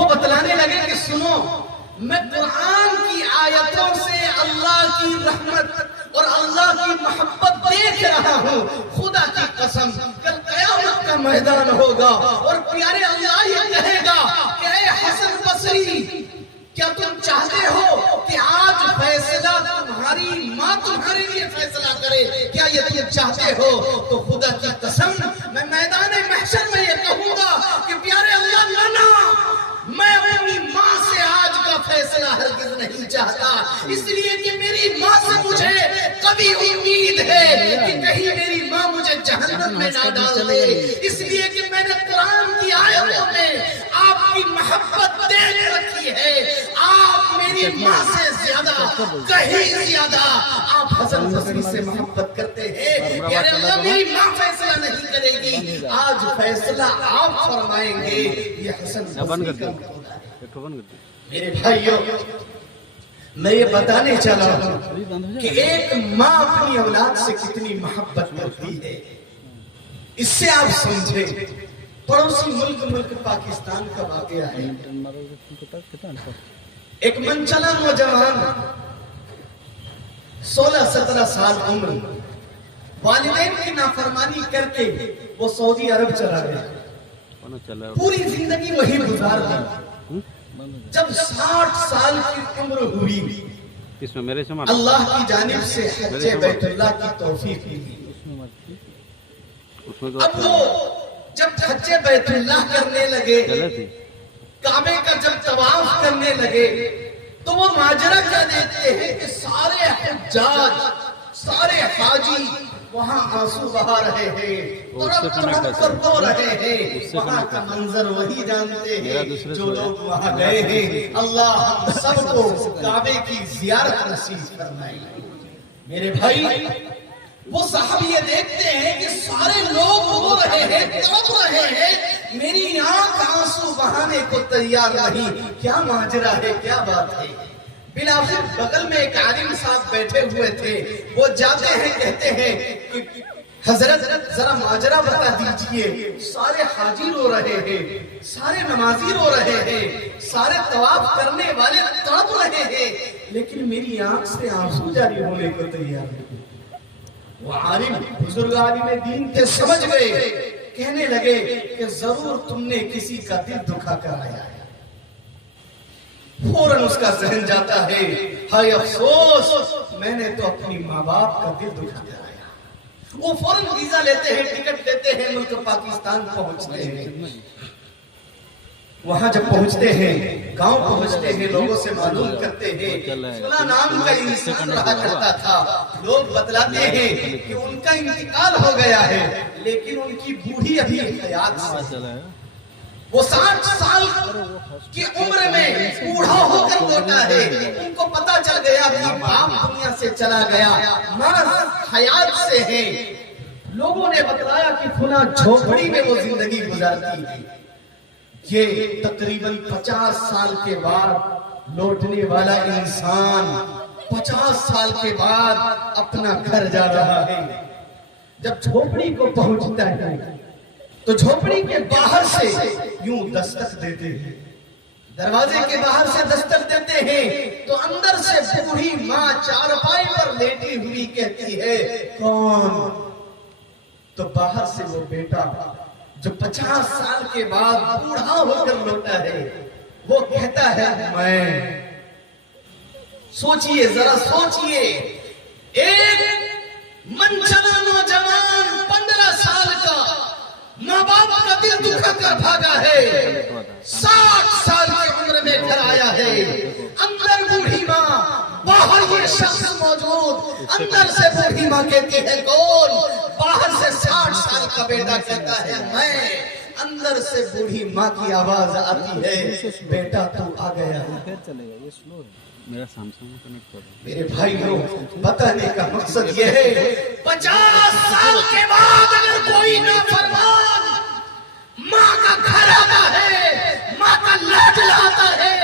وہ بتلانے لگے کہ سنو، میں قرآن کی آیتوں سے اللہ کی رحمت اور اللہ کی محبت دیکھ رہا ہوں، خدا کی قسم کل قیامت کا میدان ہوگا اور پیارے اللہ یہ کہے گا کہ اے حسن بصری، کیا تم چاہتے ہو کہ آج فیصلہ تمہاری ماں تمہارے لیے فیصلہ کرے؟ کیا یہ تم چاہتے ہو؟ تو خدا کی قسم میں میدان محشر میں یہ کہوں گا کہ پیارے اللہ نہ، میں اپنی ماں سے آج کا فیصلہ ہرگز نہیں چاہتا، اس لیے کہ میری ماں سے مجھے کبھی امید ہے کہ کہیں میری ماں مجھے جہنم میں نہ ڈال دے، اس لیے کہ میں نے قرآن کی آیتوں میں آپ کی محبت دیکھ رکھی ہے، آپ میری ماں سے زیادہ، کہیں زیادہ آپ حسن بصری سے محبت کرتے ہیں۔ یار اللہ میری ماں فیصلہ نہیں کرے گی، آج فیصلہ آپ فرمائیں گے، یہ حسن بصری کا میرے بھائیوں، میں یہ بتانے چلا ہوں کہ ایک ماں اپنی اولاد سے کتنی محبت کرتی ہے، اس سے آپ سمجھیں۔ پڑوسی ملک پاکستان کا واقعہ ہے، ایک منچلا نوجوان 16-17 سال عمر، والدین کی نافرمانی کر کے وہ سعودی عرب چلا گیا، پوری زندگی وہی گزار دی۔ جب 60 سال کی عمر ہوئی، اللہ کی جانب سے حج بیت اللہ کی توفیق ملی۔ اب وہ جب حج بیت اللہ کرنے لگے، کعبے کا جب طواف کرنے لگے، تو وہ ماجرا کیا دیکھتے ہیں کہ سارے حجاج، سارے حاجی وہاں آنسو بہا رہے ہیں، رو رہے ہیں، وہاں کا منظر وہی جانتے ہیں جو لوگ وہاں گئے ہیں۔ اللہ ہم سب کو کعبے کی زیارت نصیب فرمائے۔ میرے بھائی، وہ صاحب یہ دیکھتے ہیں کہ سارے لوگ رو رہے ہیں، تڑپ رہے ہیں، میری آنکھ آنسو بہانے کو تیار نہیں، کیا ماجرا ہے، کیا بات ہے؟ بلاخر بغل میں ایک عالم صاحب بیٹھے ہوئے تھے، وہ جاتے ہیں، کہتے ہیں کہ حضرت ذرا ماجرا بتا دیجئے، سارے حاجی رو رہے ہیں، سارے نمازی رو رہے ہیں، سارے طواف کرنے والے تڑپ رہے ہیں، لیکن میری آنکھ سے آنسو جاری ہونے کو تیار نہیں۔ وہ عالم، بزرگ عالم دین تھے، سمجھ گئے، کہنے لگے کہ ضرور تم نے کسی کا دل دکھا کر آیا ہے۔ فوراً اس کا ذہن جاتا ہے، ہائے افسوس، میں نے تو اپنی ماں باپ کا دل دکھا کر آیا۔ وہ فوراً ویزا لیتے ہیں، ٹکٹ لیتے ہیں، ملک پاکستان پہنچتے ہیں۔ وہاں جب پہنچتے ہیں، گاؤں پہنچتے ہیں، لوگوں سے معلوم کرتے ہیں، فلاں نام کا انسان رہا کرتا تھا، لوگ بتلاتے ہیں کہ ان کا انتقال ہو گیا ہے، لیکن ان کی بوڑھی ابھی حیات سے، وہ 60 سال کی عمر میں بوڑھا ہو کر لوٹا ہے۔ ان کو پتا چل گیا کہ باپ دنیا سے چلا گیا، ماں حیات سے ہے۔ لوگوں نے بتلایا کہ فلاں جھوپڑی میں وہ زندگی گزارتی ہے۔ یہ تقریباً 50 سال کے بعد لوٹنے والا انسان 50 سال کے بعد اپنا گھر جا رہا ہے۔ جب جھوپڑی کو پہنچتا ہے تو جھوپڑی کے باہر سے یوں دستک دیتے ہیں، دروازے کے باہر سے دستک دیتے ہیں تو اندر سے بوڑھی ماں چارپائی پر لیٹی ہوئی کہتی ہے، کون؟ تو باہر سے وہ بیٹا جو 50 سال کے بعد بوڑھا ہو کر لوٹا ہے، وہ کہتا ہے، میں۔ سوچئے، ذرا سوچئے، ایک منچلا نوجوان 15 سال کا ماں باپ کا دل دکھا کر بھاگا ہے، 60 سال کی عمر میں گھر آیا ہے، اندر بوڑھی ماں، باہر یہ شخص موجود، اندر سے بوڑھی ماں کہتی ہے، کون؟ باہر سے 60 سال کا بیٹا کہتا ہے، میں۔ اندر سے بوڑھی ماں کی آواز آتی ہے، بیٹا تو آ گیا۔ میرے بھائیوں، بتانے کا مقصد یہ ہے، 50 سال کے بعد اگر کوئی نافرمان ماں کا گھر آتا ہے، ماں کا لاڈلا آتا ہے،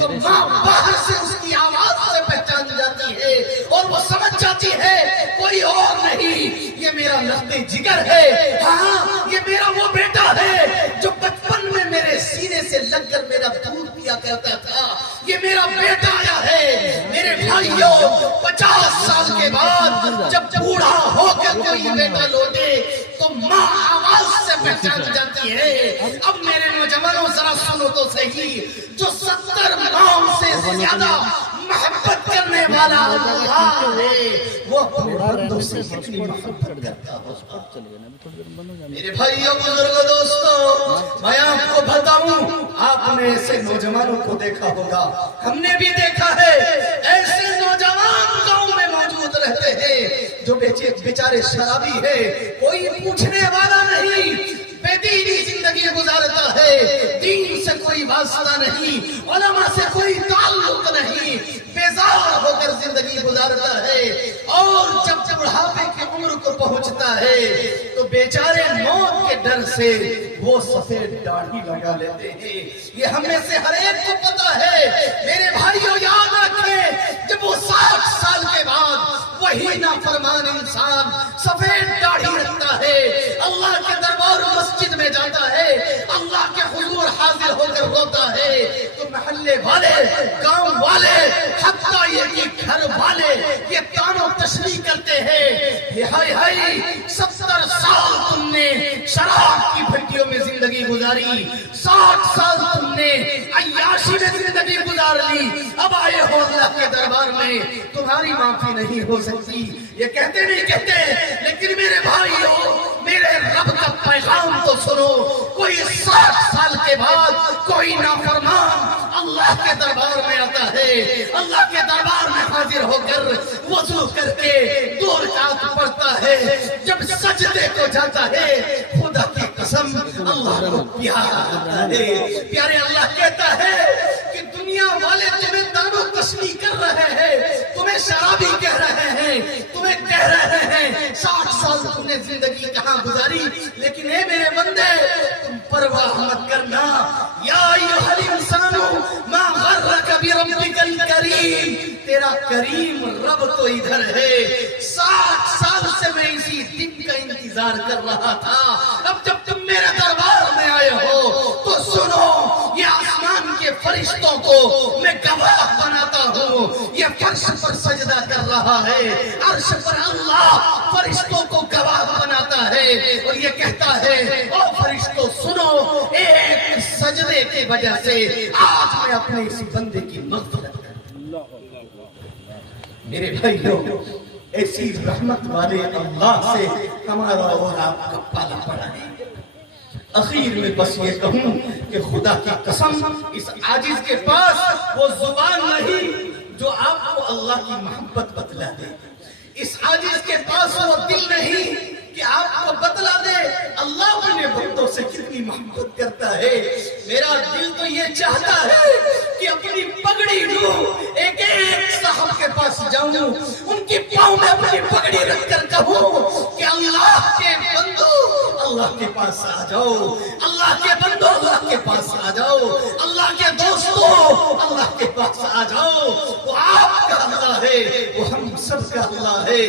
تو ماں باہر سے اس کی آواز سے پہچان جاتی ہے اور وہ سمجھ جاتی ہے کوئی اور نہیں، یہ میرا لخت جگر ہے، ہاں یہ میرا وہ بیٹا ہے جو بچپن میں میرے سینے سے لگ کر میرا دودھ کیا کرتا تھا یہ میرا بیٹا آیا ہے. میرے بھائیوں 50 سال کے بعد جب بوڑھا ہو کر کوئی بیٹا لوٹے تو ماں آواز سے پہچان جاتی ہے. اب میرے نوجوانوں ذرا سنو تو صحیح, جو 70 ماں سے زیادہ محبت کرنے والا اللہ ہے وہ اپنے بندوں سے کتنی محبت کرتا ہے. میرے بھائیوں بزرگوں دوستوں, میں آپ کو بتاؤں, آپ نے ایسے نوجوانوں کو دیکھا ہوگا, ہم نے بھی دیکھا ہے. ایسے نوجوان گاؤں میں موجود رہتے ہیں جو بیچارے شرابی ہے, کوئی پوچھنے والا نہیں, بے دینی زندگی گزارتا ہے, دین سے کوئی واسطہ نہیں, علماء سے کوئی تعلق نہیں, بیزار ہو کر زندگی گزارتا ہے. اور جب بڑھاپے کی عمر کو پہنچتا ہے تو بیچارے موت کے ڈر سے وہ سفید داڑھی لگا لیتے ہیں. یہ ہم میں سے ہر ایک کو پتا ہے. میرے بھائیوں یاد رکھیں, جب وہ 60 سال کے بعد وہی نافرمان انسان سفید داڑھی رکھتا ہے, اللہ کے دربار مسجد میں جاتا ہے, اللہ کے حضور حاضر ہو کر روتا ہے, تو محلے والے, گاؤں والے, حتیٰ یہ کہ گھر والے یہ تان و تشریح کرتے ہیں, ہائے ہائے 70 سال تم نے شراب کی بھٹیوں میں زندگی گزاری, 60 سال تم نے عیاشی میں زندگی گزار لی, اب آئے ہو اللہ کے دربار میں, تمہاری معافی نہیں ہو سکتی. یہ کہتے نہیں کہتے, لیکن میرے بھائیوں میرے رب کا پیغام تو سنو. کوئی 60 سال کے بعد کوئی نافرمان اللہ کے دربار میں آتا ہے, اللہ کے دربار میں حاضر ہو کر وضو کر کے 2 رکعت پڑھتا ہے, جب سجدے کو جاتا ہے خدا کی قسم اللہ کو پیار آتا ہے. پیارے اللہ کہتا ہے کہ دنیا والے تمہیں دان و تشریح کر رہے ہیں, تمہیں شرابی کہہ رہے ہیں, تمہیں کہہ رہے ہیں 60 سال تم نے زندگی کہاں گزاری, لیکن اے میرے بندے تم پرواہ مت کرنا. یا ایھا الانسان ما غرک بربک الکریم, تیرا کریم رب تو ادھر ہے. 60 سال سے میں اسی دن کا انتظار کر رہا تھا, اب جب تم میرے دربار میں آئے ہو تو سنو, یہ آسمان کے فرشتوں کو میں گواہ بناتا ہوں, یہ فرش پر سجدہ کر رہا ہے, عرش پر اللہ فرشتوں کو گواہ بناتا ہے اور یہ کہتا ہے او فرشتوں سنو, ایک سجدے کی وجہ سے آج میں اپنے اس بندے کی مغفرت کرتا ہوں. میرے بھائیوں ایسی رحمت والے اللہ سے ہمارا اور آپ کا پالا پڑا ہے. اخیر میں بس یہ کہوں کہ خدا کی قسم اس عاجز کے پاس وہ زبان نہیں جو آپ کو اللہ کی محبت بتلا دے, اس عاجز کے پاس وہ دل نہیں کہ آپ کو بتلا دے اللہ اپنے بندوں سے کتنی محبت کرتا ہے. میرا دل تو یہ چاہتا ہے کہ اپنی پگڑی لوں, ایک ایک صاحب کے پاس جاؤں, ان کی پاؤں میں اپنی پگڑی رکھ کر کہوں کہ اللہ کے بندو اللہ کے پاس آ جاؤ, اللہ کے بندو اللہ کے پاس آ جاؤ, اللہ کے دوستوں اللہ کے پاس آ جاؤ. وہ آپ کا اللہ ہے, وہ ہم سب کا اللہ ہے,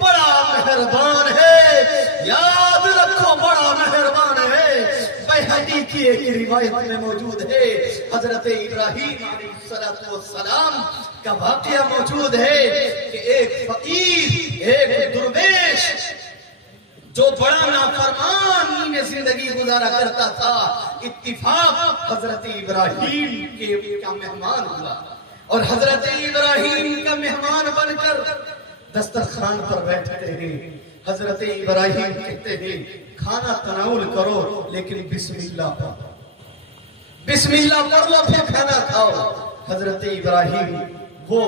بڑا مہربان ہے, یاد رکھو بڑا مہربان ہے. بیہقی کی ایک روایت میں موجود ہے, حضرت ابراہیم علیہ السلام کا واقعہ موجود ہے کہ ایک فقیر, ایک درویش جو بڑا نافرمان میں زندگی گزارا کرتا تھا, اتفاق حضرت ابراہیم کا مہمان ہوا اور حضرت ابراہیم کا مہمان بن کر دسترخوان پر بیٹھتے ہیں. حضرت ابراہیم کہتے ہیں کھانا تناول کرو لیکن بسم اللہ پڑھو, بسم اللہ پڑھ لو پھر کھانا کھاؤ. حضرت ابراہیم وہ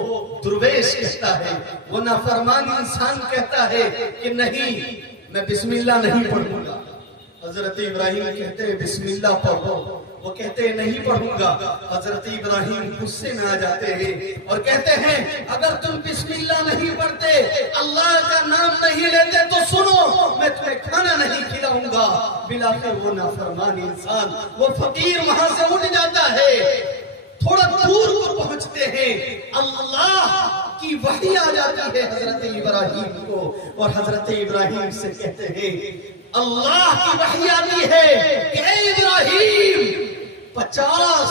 درویش کہتا ہے, وہ نافرمان انسان کہتا ہے کہ نہیں میں بسم اللہ نہیں پڑھوں گا. حضرت ابراہیم کہتے ہیں بسم اللہ پڑھو, وہ کہتے ہیں نہیں پڑھوں گا. حضرت ابراہیم غصے میں آ جاتے ہیں اور کہتے ہیں اگر تم بسم اللہ نہیں پڑھتے, اللہ کا نام نہیں لیتے تو سنو میں تمہیں کھانا نہیں کھلاؤں گا. بلاخر وہ نافرمان انسان, وہ فقیر وہاں سے اٹھ جاتا ہے. تھوڑا دور کو پہنچتے ہیں, اللہ کی وحی آ جاتی ہے حضرت ابراہیم کو اور حضرت ابراہیم سے کہتے ہیں اللہ کی وحی آتی ہے کہ اے ابراہیم 50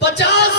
50